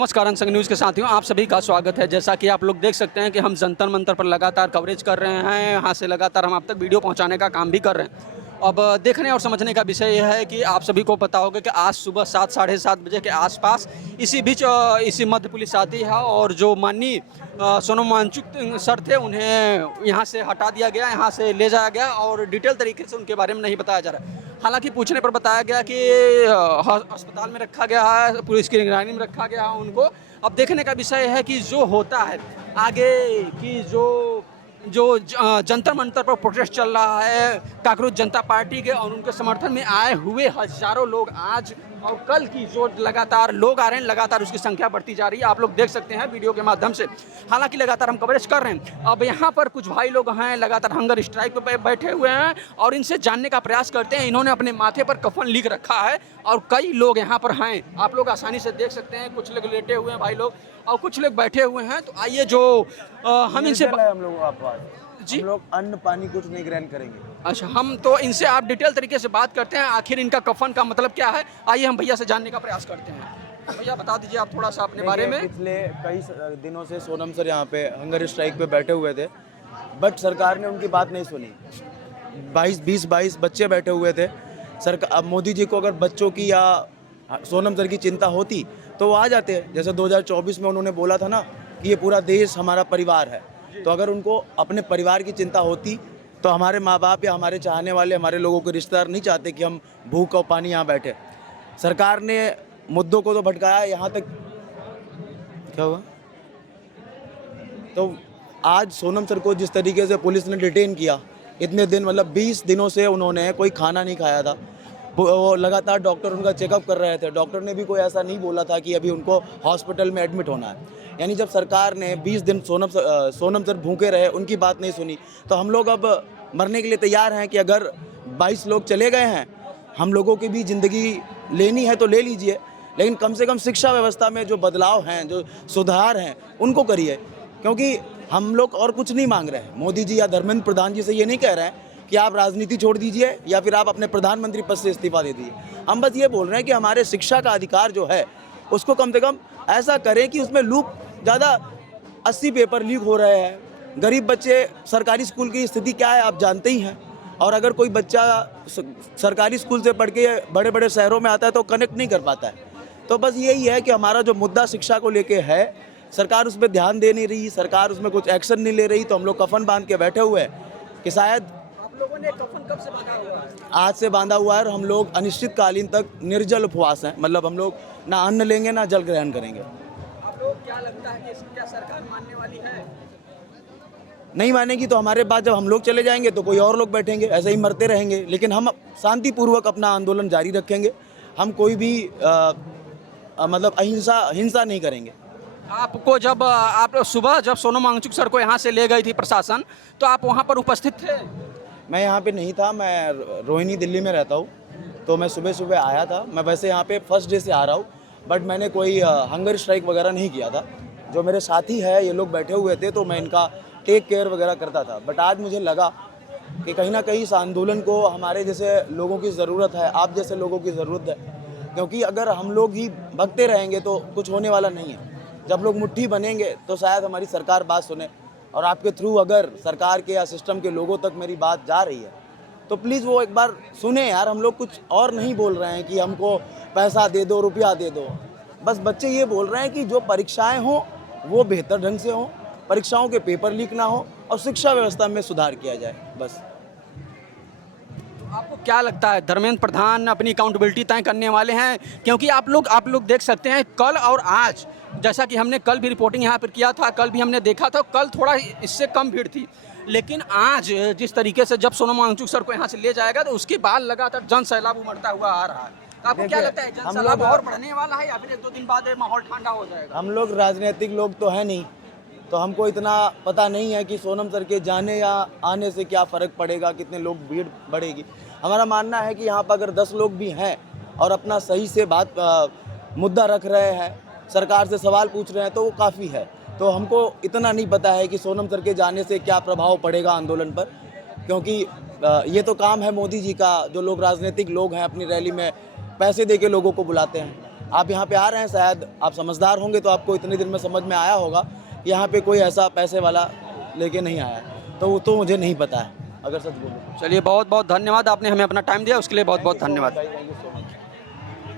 नमस्कार अंग संग न्यूज़ के साथियों, आप सभी का स्वागत है। जैसा कि आप लोग देख सकते हैं कि हम जंतर मंतर पर लगातार कवरेज कर रहे हैं। यहाँ से लगातार हम आप तक वीडियो पहुँचाने का काम भी कर रहे हैं। अब देखने और समझने का विषय यह है कि आप सभी को पता होगा कि आज सुबह 7 साढ़े 7 बजे के आसपास इसी बीच इसी मध्य पुलिस आती है और जो माननीय सोनम वांगचुक सर थे उन्हें यहाँ से हटा दिया गया, यहाँ से ले जाया गया और डिटेल तरीके से उनके बारे में नहीं बताया जा रहा है। हालांकि पूछने पर बताया गया कि अस्पताल में रखा गया है, पुलिस की निगरानी में रखा गया है उनको। अब देखने का विषय है कि जो होता है आगे की जो जंतर मंतर पर प्रोटेस्ट चल रहा है कांग्रेस जनता पार्टी के और उनके समर्थन में आए हुए हजारों लोग आज और कल की जो लगातार लोग आ रहे हैं, लगातार उसकी संख्या बढ़ती जा रही है। आप लोग देख सकते हैं वीडियो के माध्यम से। हालांकि लगातार हम कवरेज कर रहे हैं। अब यहाँ पर कुछ भाई लोग हैं लगातार हंगर स्ट्राइक पे बैठे हुए हैं और इनसे जानने का प्रयास करते हैं। इन्होंने अपने माथे पर कफन लिख रखा है और कई लोग यहाँ पर हैं, आप लोग आसानी से देख सकते हैं। कुछ लोग लेटे हुए हैं भाई लोग और कुछ लोग बैठे हुए हैं। तो आइए जो हम इनसे हम लोग जी हम लोग अन्न पानी कुछ नहीं ग्रहण करेंगे। अच्छा, हम तो इनसे आप डिटेल तरीके से बात करते हैं, आखिर इनका कफन का मतलब क्या है। आइए हम भैया से जानने का प्रयास करते हैं। भैया बता दीजिए आप थोड़ा सा अपने बारे में। पिछले कई दिनों से सोनम सर यहाँ पे हंगर स्ट्राइक पे बैठे हुए थे, बट सरकार ने उनकी बात नहीं सुनी। 22 बच्चे बैठे हुए थे। सरकार, अब मोदी जी को अगर बच्चों की या सोनम सर की चिंता होती तो वो आ जाते हैं। जैसे 2024 में उन्होंने बोला था ना कि ये पूरा देश हमारा परिवार है, तो अगर उनको अपने परिवार की चिंता होती तो हमारे माँ बाप या हमारे चाहने वाले हमारे लोगों के रिश्तेदार नहीं चाहते कि हम भूख और पानी यहाँ बैठे। सरकार ने मुद्दों को तो भटकाया, यहाँ तक क्या हुआ। तो आज सोनम सर को जिस तरीके से पुलिस ने डिटेन किया, इतने दिन मतलब 20 दिनों से उन्होंने कोई खाना नहीं खाया था। वो लगातार डॉक्टर उनका चेकअप कर रहे थे। डॉक्टर ने भी कोई ऐसा नहीं बोला था कि अभी उनको हॉस्पिटल में एडमिट होना है। यानी जब सरकार ने 20 दिन सोनम सर भूखे रहे, उनकी बात नहीं सुनी, तो हम लोग अब मरने के लिए तैयार हैं कि अगर 22 लोग चले गए हैं, हम लोगों की भी ज़िंदगी लेनी है तो ले लीजिए, लेकिन कम से कम शिक्षा व्यवस्था में जो बदलाव हैं, जो सुधार हैं, उनको करिए। क्योंकि हम लोग और कुछ नहीं मांग रहे हैं। मोदी जी या धर्मेंद्र प्रधान जी से ये नहीं कह रहे हैं कि आप राजनीति छोड़ दीजिए या फिर आप अपने प्रधानमंत्री पद से इस्तीफा दे दीजिए। हम बस ये बोल रहे हैं कि हमारे शिक्षा का अधिकार जो है उसको कम से कम ऐसा करें कि उसमें लूप ज़्यादा 80 पेपर लीक हो रहे हैं। गरीब बच्चे, सरकारी स्कूल की स्थिति क्या है आप जानते ही हैं। और अगर कोई बच्चा सरकारी स्कूल से पढ़ के बड़े बड़े शहरों में आता है तो कनेक्ट नहीं कर पाता है। तो बस यही है कि हमारा जो मुद्दा शिक्षा को लेके है, सरकार उस पर ध्यान दे नहीं रही, सरकार उसमें कुछ एक्शन नहीं ले रही। तो हम लोग कफन बांध के बैठे हुए हैं कि शायद लोगों ने कफन कब से बांधा हुआ है? आज से बांधा हुआ है और हम लोग अनिश्चितकालीन तक निर्जल उपवास हैं। मतलब हम लोग ना अन्न लेंगे ना जल ग्रहण करेंगे। आप लोग क्या लगता है कि क्या सरकार मानने वाली है? नहीं मानेगी तो हमारे बाद जब हम लोग चले जाएंगे तो कोई और लोग बैठेंगे, ऐसे ही मरते रहेंगे। लेकिन हम शांतिपूर्वक अपना आंदोलन जारी रखेंगे। हम कोई भी मतलब हिंसा नहीं करेंगे। आपको जब आप सुबह जब सोनम वांगचुक सर को यहाँ से ले गई थी प्रशासन, तो आप वहाँ पर उपस्थित थे? मैं यहाँ पे नहीं था, मैं रोहिणी दिल्ली में रहता हूँ, तो मैं सुबह सुबह आया था। मैं वैसे यहाँ पे फर्स्ट डे से आ रहा हूँ, बट मैंने कोई हंगर स्ट्राइक वगैरह नहीं किया था। जो मेरे साथी है ये लोग बैठे हुए थे तो मैं इनका टेक केयर वगैरह करता था। बट आज मुझे लगा कि कहीं ना कहीं इस आंदोलन को हमारे जैसे लोगों की ज़रूरत है, आप जैसे लोगों की ज़रूरत है। क्योंकि अगर हम लोग ही भगते रहेंगे तो कुछ होने वाला नहीं है। जब लोग मुट्ठी बनेंगे तो शायद हमारी सरकार बात सुने। और आपके थ्रू अगर सरकार के या सिस्टम के लोगों तक मेरी बात जा रही है तो प्लीज़ वो एक बार सुने यार। हम लोग कुछ और नहीं बोल रहे हैं कि हमको पैसा दे दो, रुपया दे दो। बस बच्चे ये बोल रहे हैं कि जो परीक्षाएं हों वो बेहतर ढंग से हों, परीक्षाओं के पेपर लीक ना हो और शिक्षा व्यवस्था में सुधार किया जाए। बस आपको क्या लगता है धर्मेंद्र प्रधान अपनी अकाउंटेबिलिटी तय करने वाले हैं? क्योंकि आप लोग देख सकते हैं कल और आज, जैसा कि हमने कल भी रिपोर्टिंग यहाँ पर किया था, कल भी हमने देखा था, कल थोड़ा इससे कम भीड़ थी। लेकिन आज जिस तरीके से जब सोनम वांगचुक सर को यहाँ से ले जाएगा तो उसके बाद लगातार जन सैलाब उमड़ता हुआ आ रहा है। तो आपको क्या लगता है जन सैलाब और बढ़ने वाला है या फिर 1-2 दिन बाद माहौल ठंडा हो जाएगा? हम लोग राजनीतिक लोग तो हैं नहीं, तो हमको इतना पता नहीं है कि सोनम सर के जाने या आने से क्या फ़र्क पड़ेगा, कितने लोग भीड़ बढ़ेगी। हमारा मानना है कि यहाँ पर अगर 10 लोग भी हैं और अपना सही से मुद्दा रख रहे हैं, सरकार से सवाल पूछ रहे हैं, तो वो काफ़ी है। तो हमको इतना नहीं पता है कि सोनम सर के जाने से क्या प्रभाव पड़ेगा आंदोलन पर। क्योंकि ये तो काम है मोदी जी का। जो लोग राजनीतिक लोग हैं अपनी रैली में पैसे दे के लोगों को बुलाते हैं। आप यहाँ पे आ रहे हैं, शायद आप समझदार होंगे तो आपको इतने दिन में समझ में आया होगा यहाँ पे कोई ऐसा पैसे वाला लेके नहीं आया, तो वो तो मुझे नहीं पता है अगर सच बोलूँ। चलिए बहुत बहुत धन्यवाद, आपने हमें अपना टाइम दिया उसके लिए बहुत बहुत धन्यवाद।